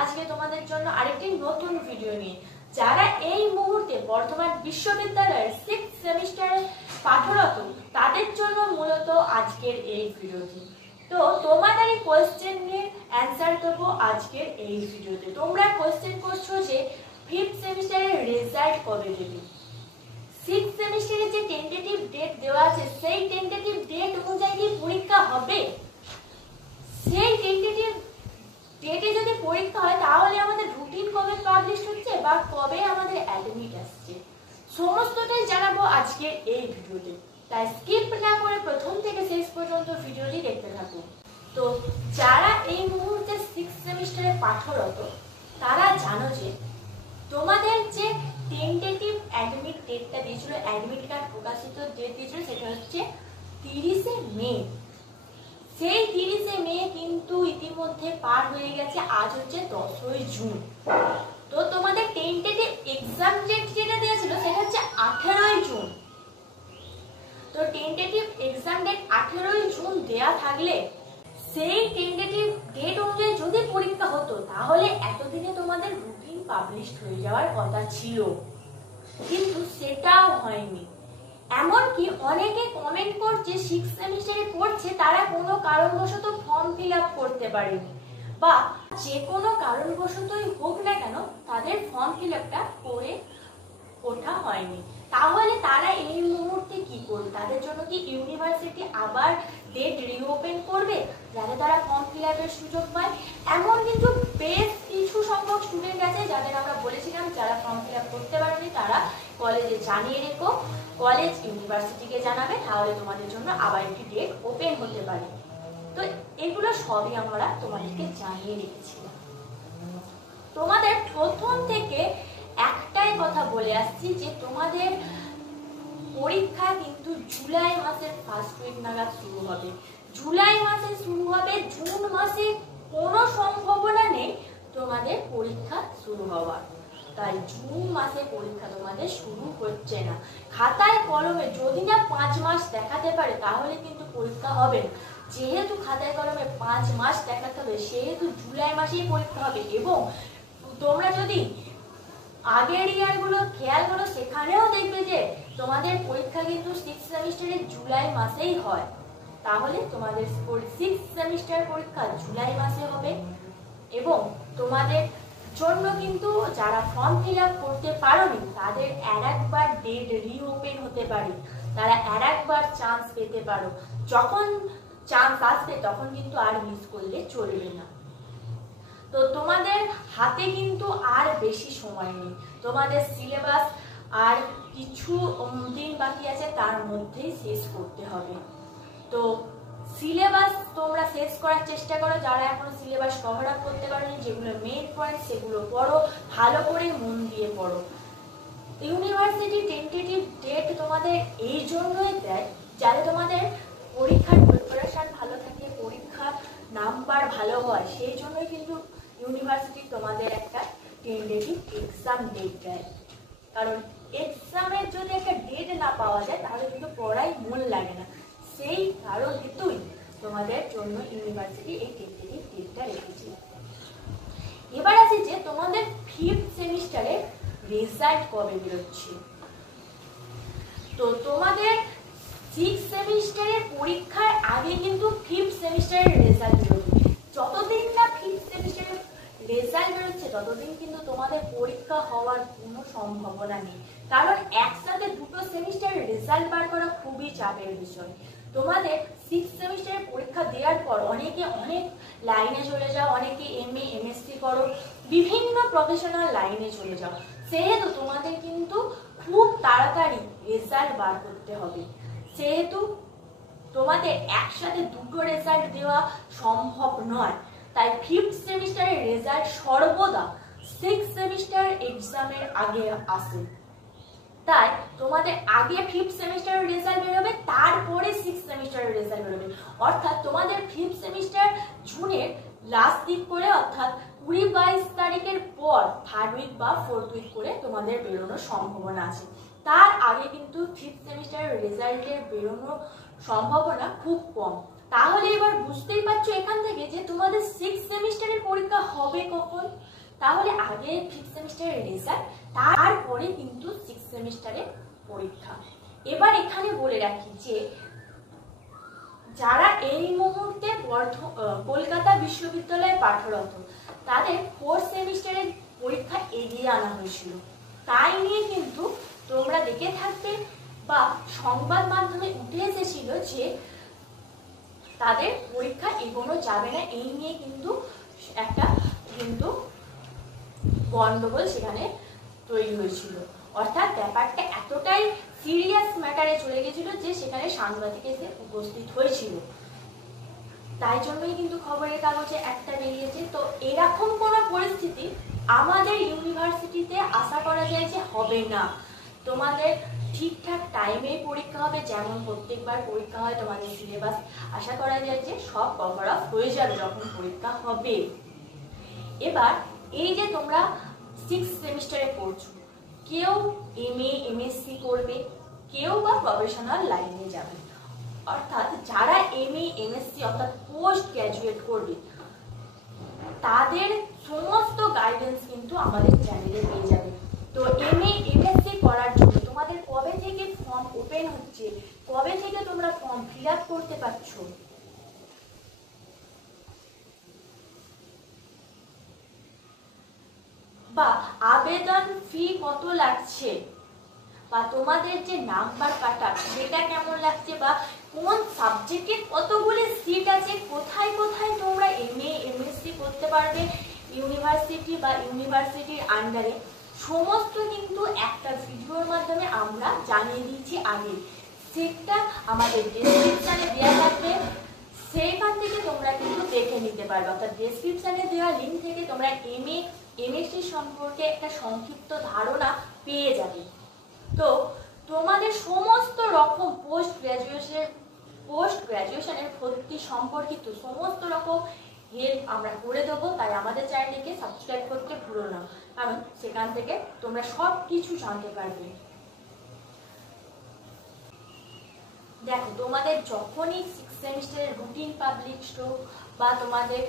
আজকে তোমাদের জন্য আরেকটি নতুন ভিডিও নিয়ে। যারা এই মুহূর্তে বর্তমান বিশ্ববিদ্যালয়ের 6th সেমিস্টারে পাঠরত তাদের জন্য মূলত আজকের এই ভিডিওটি। তো তোমাদের এই কোয়েশ্চেন নিয়ে অ্যান্সার দেবো আজকের এই ভিডিওতে। তোমরা কোয়েশ্চেন করছো যে 5th সেমিস্টারের রেজাল্ট কবে দেবে। 6th সেমিস্টারে যে টেন্টেটিভ ডেট দেওয়া আছে সেই টেন্টেটিভ ডেট অনুযায়ী কি পরীক্ষা হবে? সেই টেন্টেটিভ ডেটে যদি পরীক্ষা হয় তাহলে আমাদের রুটিন কবে পাবলিশ হচ্ছে বা কবে আমাদের অ্যাডমিট আসছে, সমস্তটাই জানাবো আজকের এই ভিডিওতে। তাই স্কিপ না করে প্রথম থেকে শেষ পর্যন্ত ভিডিওটি দেখতে থাকুন। তো যারা এই মুহূর্তে 6th সেমিস্টারে পাঠরত তারা জানো যে তোমাদের যে টেন্টেটিভ অ্যাডমিট ডেটটা দিয়েছিল, অ্যাডমিট কার্ড প্রকাশিত ডেট দিয়েছিল, সেটা হচ্ছে 30শে মে। সেই 30শে মে কিন্তু ইতিমধ্যে পার হয়ে গেছে, আজ হচ্ছে 10ই জুন। তো তোমাদের টেন্টেটিভ এক্সাম ডেট যেটা দিয়েছিল সেটা হচ্ছে 18ই জুন। তো টেন্টেটিভ এক্সাম ডেট 18ই জুন দেয়া থাকলে সেই টেন্টেটিভ ডেট অনুযায়ী যদি পরীক্ষা হতো তাহলে এতদিনে তোমাদের রুটিন পাবলিশ হয়ে যাওয়ার কথা ছিল, কিন্তু সেটাও হয়নি। এমনকি অনেকে কমেন্ট করছে 6th সেমিস্টারে পড়ছে তারা কোনো কারণবশত ফর্ম ফিল আপ করতে পারেনি, বা যে কোনো কারণবশতই হোক না কেন তাদের ফর্ম ফিল আপটা করে ওঠা হয়নি। তাহলে তারা এই মুহূর্তে কি করবে? তাদের জন্য কি ইউনিভার্সিটি আবার ডেট রিওপেন করবে যাতে তারা ফর্ম ফিল আপের সুযোগ পায়? এমন কিন্তু বেশ কিছু সংখ্যক স্টুডেন্ট আছে যাদের আমরা বলেছিলাম যারা ফর্ম ফিল আপ করতে পারেনি তারা কলেজে জানিয়ে রেখো, কলেজ ইউনিভার্সিটিকে জানাবে, তাহলে তোমাদের জন্য আবার একটি ডেট ওপেন হতে পারে। তো এগুলো সবই আমরা তোমাদেরকে জানিয়ে রেখেছিলাম। তোমাদের প্রথম থেকে একটাই কথা বলে আসছি যে তোমাদের পরীক্ষা কিন্তু জুলাই মাসের ফার্স্ট উইক নাগাদ শুরু হবে। জুলাই মাসে শুরু হবে, জুন মাসে কোনো সম্ভাবনা নেই তোমাদের পরীক্ষা শুরু হওয়ার। তাই জুন মাসে পরীক্ষা তোমাদের শুরু হচ্ছে না। খাতায় কলমে যদি না 5 মাস দেখাতে পারে তাহলে কিন্তু পরীক্ষা হবে না। যেহেতু খাতায় কলমে 5 মাস দেখাতে হবে সেহেতু জুলাই মাসেই পরীক্ষা হবে। এবং তোমরা যদি আগের ইয়ারগুলো খেয়াল করো সেখানেও দেখবে যে তোমাদের পরীক্ষা কিন্তু 6th সেমিস্টারে জুলাই মাসেই হয়। তাহলে তোমাদের 6th সেমিস্টার পরীক্ষা জুলাই মাসে হবে। এবং তোমাদের জন্য কিন্তু যারা ফর্ম ফিল আপ করতে পারোনি তাদের আরেকবার ডেট রিওপেন হতে পারে, তারা আরেকবার চান্স পেতে পারো। যখন চান্স আসবে তখন কিন্তু আর মিস করলে চলবে না। তো তোমাদের হাতে কিন্তু আর বেশি সময় নেই, তোমাদের সিলেবাস আর কিছু দিন বাকি আছে তার মধ্যেই শেষ করতে হবে। তো সিলেবাস তোমরা শেষ করার চেষ্টা করো, যারা এখনো সিলেবাস কভার আপ করতে পারোনি, যেগুলো মেইন পয়েন্ট সেগুলো পড়ো, ভালো করে মন দিয়ে পড়ো। ইউনিভার্সিটি টেন্টেটিভ ডেট তোমাদের এই জন্যই দেয় যাতে তোমাদের পরীক্ষার প্রিপারেশন ভালো থাকে, পরীক্ষার নাম্বার ভালো হয়। সেই জন্যই কিন্তু ইউনিভার্সিটি তোমাদের একটা টেন্টেটিভ এক্সাম ডেট দেয়। কারণ এক্সামের যদি একটা ডেট না পাওয়া যায় তাহলে কিন্তু পড়াই মন লাগে না। সেই কারণ হেতুই তোমাদের জন্য ইউনিভার্সিটি এই টেন্টেটিভ ডেটটা রেখেছে। এবার আছে যে তোমাদের 5th সেমিস্টারে রেজাল্ট কবে বেরোচ্ছে। তো তোমাদের 6th সেমিস্টারের পরীক্ষার আগে কিন্তু 5th সেমিস্টারের রেজাল্ট বেরোবে। যতদিন না 5th সেমিস্টারের রেজাল্ট বেরোচ্ছে ততদিন কিন্তু তোমাদের পরীক্ষা হওয়ার কোনো সম্ভাবনা নেই। কারণ একসাথে দুটো সেমিস্টারের রেজাল্ট বার করা খুবই চাপের বিষয়। তোমাদের 6th সেমিস্টারের পরীক্ষা দেওয়ার পর অনেকে অনেক লাইনে চলে যাও, অনেকে MA MSc করো, বিভিন্ন প্রফেশনাল লাইনে চলে যাও। সেহেতু তোমাদের কিন্তু খুব তাড়াতাড়ি রেজাল্ট বার করতে হবে। সেহেতু তোমাদের একসাথে দুটো রেজাল্ট দেওয়া সম্ভব নয়। তাই 5th সেমিস্টারের রেজাল্ট সর্বদা 6th সেমিস্টার এক্সামের আগে আসে। তাই তোমাদের আগে 5th সেমিস্টারের রেজাল্ট বেরোবে, তারপরে 6th সেমিস্টারের রেজাল্ট বেরোবে। অর্থাৎ তোমাদের 5th সেমিস্টার জুনের লাস্ট উইক করে, অর্থাৎ 20-22 তারিখের পর 3rd উইক বা 4th উইক করে তোমাদের বেরোনোর সম্ভাবনা আছে। তার আগে কিন্তু 5th সেমিস্টারের রেজাল্টের বেরোনোর সম্ভাবনা খুব কম। তাহলে এবার বুঝতেই পারছো এখান থেকে যে তোমাদের 6th সেমিস্টারের পরীক্ষা হবে কখন? তাহলে আগে 5th সেমিস্টারের রেজাল্ট, তারপরে কিন্তু 6th সেমিস্টারের পরীক্ষা। এবার এখানে বলে রাখি যে যারা এই মুহূর্তে কলকাতা বিশ্ববিদ্যালয়ে পাঠরত তাদের 4th সেমিস্টারের পরীক্ষা এগিয়ে আনা হয়েছিল। তাই নিয়ে কিন্তু তোমরা দেখে থাকবে বা সংবাদ মাধ্যমে উঠে এসেছিল যে তাদের পরীক্ষা এগোনো যাবে না, এই নিয়ে কিন্তু একটা গন্ডগোল সেখানে তৈরি হয়েছিল। অর্থাৎ ব্যাপারটা এতটাই সিরিয়াস ম্যাটারে চলে গেছিল যে সেখানে সাংবাদিক এসে উপস্থিত হয়েছিল, তাই জন্যই কিন্তু খবরের কাগজে একটা বেরিয়েছে। তো এরকম কোনো পরিস্থিতি আমাদের ইউনিভার্সিটিতে আশা করা যায় যে হবে না। তোমাদের ঠিকঠাক টাইমে পরীক্ষা হবে, যেমন প্রত্যেকবার পরীক্ষা হয়, তোমাদের সিলেবাস আশা করা যায় যে সব কভার আপ হয়ে যাবে যখন পরীক্ষা হবে। এবার এই যে তোমরা 6th সেমিস্টারে পড়ছো, কেউ MA MSc করবে, কেউ বা প্রফেশনাল লাইনে যাবে। অর্থাৎ যারা MA MSc অর্থাৎ পোস্ট গ্র্যাজুয়েট করবে তাদের সমস্ত গাইডেন্স কিন্তু আমাদের চ্যানেলে পেয়ে যাবে। তো MA MSc করার জন্য তোমাদের কবে থেকে ফর্ম ওপেন হচ্ছে, কবে থেকে তোমরা ফর্ম ফিল আপ করতে পারছো, বা আবেদন ফি কত লাগছে, বা তোমাদের যে নাম্বার কাটা সেটা কেমন লাগছে, বা কোন সাবজেক্টে কতগুলি সিট আছে, কোথায় কোথায় তোমরা MA MSc করতে পারবে ইউনিভার্সিটি বা ইউনিভার্সিটির আন্ডারে, সমস্ত কিন্তু একটা ভিডিওর মাধ্যমে আমরা জানিয়ে দিয়েছি আগে। সেটা আমাদের ডেসক্রিপশনে দেওয়া থাকবে, সেখান থেকে তোমরা কিন্তু দেখে নিতে পারবে। অর্থাৎ ডেসক্রিপশনে দেওয়া লিঙ্ক থেকে তোমরা MA MSc সম্পর্কে একটা সংক্ষিপ্ত ধারণা পেয়ে যাবে। তো তোমাদের সমস্ত রকম পোস্ট গ্রাজুয়েশনের ভর্তি সম্পর্কিত সমস্ত রকম হেল্প আমরা করে দেবো। তাই আমাদের চ্যানেলটিকে সাবস্ক্রাইব করতে ভুলো না, কারণ সেখান থেকে তোমরা সব কিছু জানতে পারবে। দেখো, তোমাদের যখনই 6th সেমিস্টারের রুটিন পাবলিশ হোক বা তোমাদের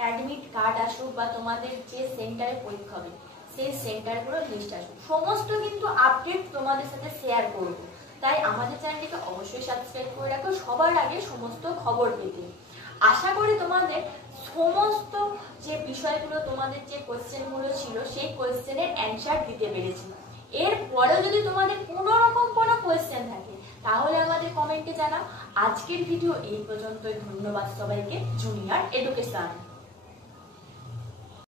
অ্যাডমিট কার্ড আসুক বা তোমাদের যে সেন্টারে পরীক্ষা হবে সেই সেন্টারগুলোর লিস্ট আসুক, সমস্ত কিন্তু আপডেট তোমাদের সাথে শেয়ার করব। তাই আমাদের চ্যানেলটিকে অবশ্যই সাবস্ক্রাইব করে রাখো সবার আগে সমস্ত খবর পেতে। আশা করি তোমাদের সমস্ত যে বিষয়গুলো, তোমাদের যে কোয়েশ্চেনগুলো ছিল সেই কোয়েশ্চেনের অ্যান্সার দিতে পেরেছি। এরপরেও যদি তোমাদের কোনো রকম কোনো কোয়েশ্চেন থাকে তাহলে আমাদের কমেন্টে জানাও। আজকের ভিডিও এই পর্যন্তই। ধন্যবাদ সবাইকে। Junior education.